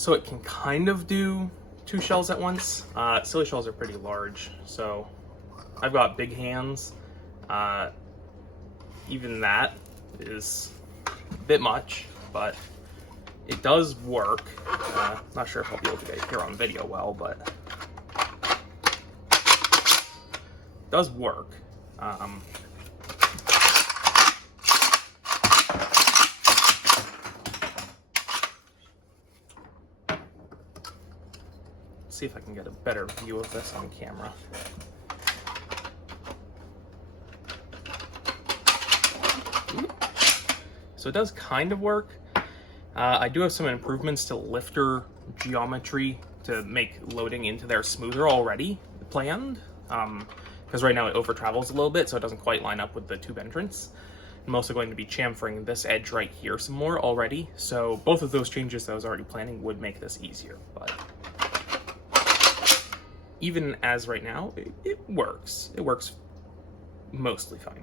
so it can kind of do 2 shells at once. Silly shells are pretty large, so I've got big hands. Even that is a bit much, but it does work. Not sure if I'll be able to get it here on video well, but it does work. See if I can get a better view of this on camera. So it does kind of work. I do have some improvements to lifter geometry to make loading into there smoother already planned. Because right now it over travels a little bit, so it doesn't quite line up with the tube entrance. I'm also going to be chamfering this edge right here some more already. So both of those changes that I was already planning would make this easier, but even as right now, it works. It works mostly fine.